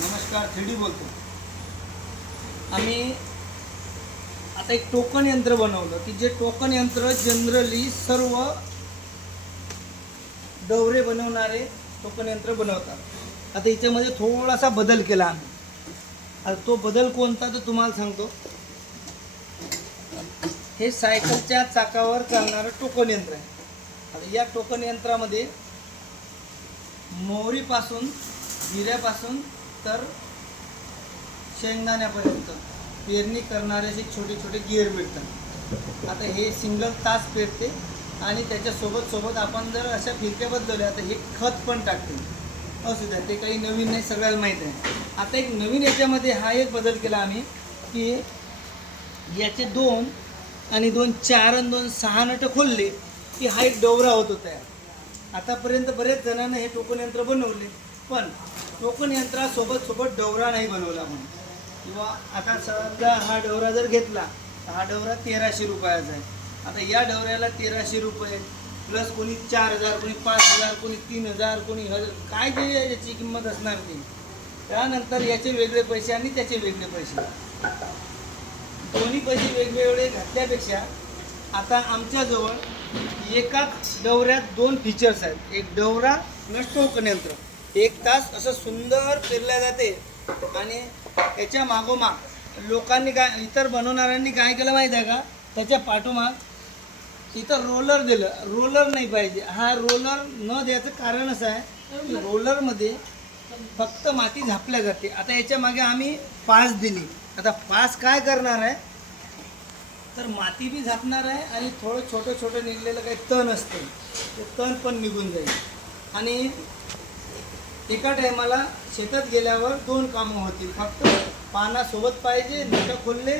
नमस्कार, 3D बोलतो. आम्ही आता एक टोकन यंत्र बनवलं की जे टोकन यंत्र जनरली सर्व डवरे बनवणारे टोकन यंत्र बनवतात. आता याच्यामध्ये थोडासा बदल केला आम्ही. आता तो बदल कोणता तर तुम्हाला सांगतो. हे सायकलच्या चाकावर चालणारं टोकन यंत्र आहे. आता या टोकन यंत्रामध्ये मोहरीपासून जिऱ्यापासून तर शेंगदाण्यापर्यंत पेरणी करणारे असे छोटे छोटे गिअर भेटतात. आता हे सिंगल तास पेरते आणि त्याच्यासोबत आपण जर अशा फिरक्या बदलल्या तर हे खत पण टाकते. असू द्या, ते काही नवीन नाही, सगळ्याला माहीत आहे. आता एक नवीन याच्यामध्ये हा एक बदल केला आम्ही की याचे 2 आणि 2 4 आणि 2 6 नट खोलले की हा एक डवरा होतो तयार. आतापर्यंत बरेच जणांना हे टोकन यंत्र बनवले, पण टोकन यंत्रासोबत डवरा नाही बनवला म्हणून. किंवा आता समजा हा डवरा जर घेतला तर हा डवरा 1300 रुपयाचा आहे. आता या डवऱ्याला 1300 रुपये प्लस कोणी 4000, कोणी 5000, कोणी 3000, कोणी 1000, काय जे याची किंमत असणार ती. त्यानंतर याचे वेगळे पैसे आणि त्याचे वेगळे पैसे, दोन्ही पैसे वेगवेगळे घातल्यापेक्षा आता आमच्याजवळ एकाच डवऱ्यात 2 फीचर्स आहेत. एक डवरा प्लस टोकन यंत्र. 1 तास असं सुंदर फिरल्या जाते. आणि याच्या मागोमाग लोकांनी काय, इतर बनवणाऱ्यांनी काय केलं माहीत आहे का, त्याच्या पाठोमाग इथं रोलर दिलं. रोलर नाही पाहिजे. हा रोलर न द्यायचं कारण असं आहे की रोलरमध्ये फक्त माती झापल्या जाते. आता याच्या मागे आम्ही 5 दिली. आता 5 काय करणार आहे तर माती बी झापणार आहे आणि थोडं छोटं निघलेलं काही तण असतं ते तण पण निघून जाईल. आणि एका टायमाला शेतात गेल्यावर 2 कामं होतील. फक्त पानासोबत पाहिजे, नटं खोलले.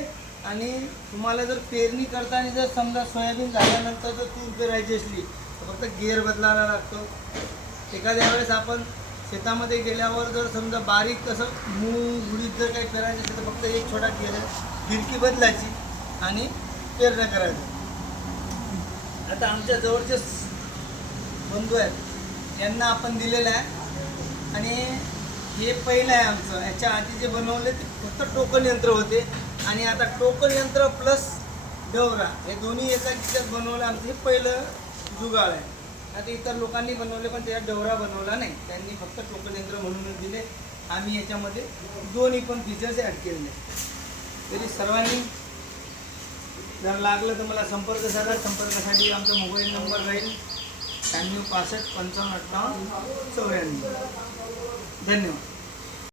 आणि तुम्हाला जर पेरणी करताना जर समजा सोयाबीन झाल्यानंतर जर तूर पेरायची असली तर फक्त गिअर बदलायला लागतो. एखाद्या वेळेस आपण शेतामध्ये गेल्यावर जर समजा बारीक असं मूग उडीद जर काही पेरायचं असेल तर फक्त एक छोटा गिअर फिरकी बदलायची आणि पेरण्या करायचं. आता आमच्या जवळचे बंधू आहेत यांना आपण दिलेलं आहे. आणि हे पहिलं आहे आमचं. ह्याच्या आधी जे बनवले ते फक्त टोकन यंत्र होते आणि आता टोकन यंत्र प्लस डवरा हे दोन्ही एका ठिकाणी बनवलं. आमचं हे पहिलं जुगाड आहे. आता इतर लोकांनी बनवले पण त्याच्यात डवरा बनवला नाही, त्यांनी फक्त टोकन यंत्र म्हणूनच दिले. आम्ही याच्यामध्ये दोन्ही पण फीचर्स ॲड केलेले. तरी सर्वांनी जर लागलं तर मला संपर्क साधा. संपर्कासाठी आमचा मोबाईल नंबर राहील 96 65 55 58 94. धन्यवाद.